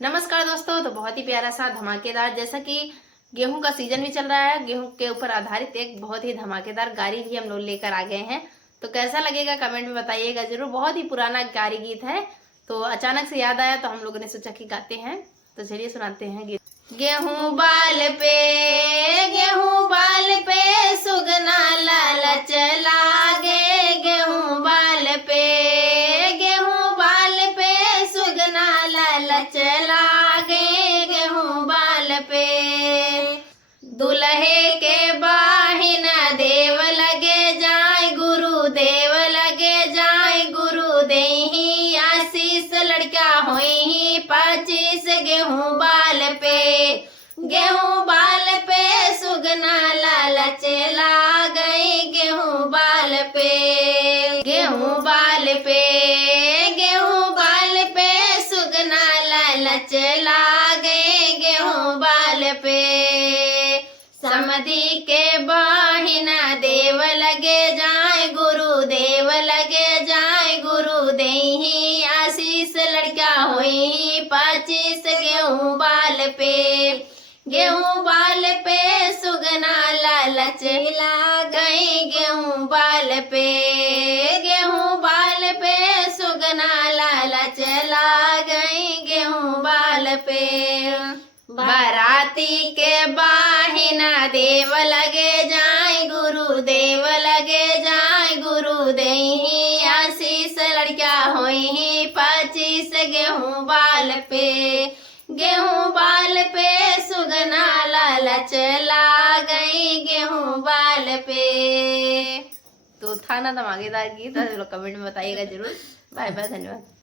नमस्कार दोस्तों। तो बहुत ही प्यारा सा धमाकेदार, जैसा कि गेहूं का सीजन भी चल रहा है, गेहूं के ऊपर आधारित एक बहुत ही धमाकेदार गारी भी हम लोग लेकर आ गए हैं। तो कैसा लगेगा कमेंट में बताइएगा जरूर। बहुत ही पुराना गारी गीत है, तो अचानक से याद आया तो हम लोगों ने सोचा कि गाते हैं। तो चलिए सुनाते हैं गीत। गेहूं बाल पे सुगना लालच लागे, गेहूं बाल पे सुगना लालच लागे, गेहूं बाल पे दुल्हे के बाहिन देव लगे जाए, गुरुदेव लगे जाए, गुरु देही आशीष लड़का होई ही 25 गेहूं बाल पे सुगना लालच ला गई, गेहूं बाल पे सुगना लालच ला गए, गेहूं बाल पे समधी के बाहिना देव लगे जाए, गुरुदेव लगे जाए, गुरु देही आशीष लड़का होई 25 गेहूं बाल पे सुगना लालच ला गई, गेहूं बाल पे सुगना लालच ला गई, गेहूं बाल पे बाराती के बाहिना देव लगे जाए, गुरुदेव लगे जाए, गुरु देही आशीष लड़का होई 25 गेहूं बाल पे सुगना लालच ला गई, गेहूं बाल पे। तो था ना धमाकेदार गीत, कमेंट में बताइएगा जरूर। बाय बाय, धन्यवाद।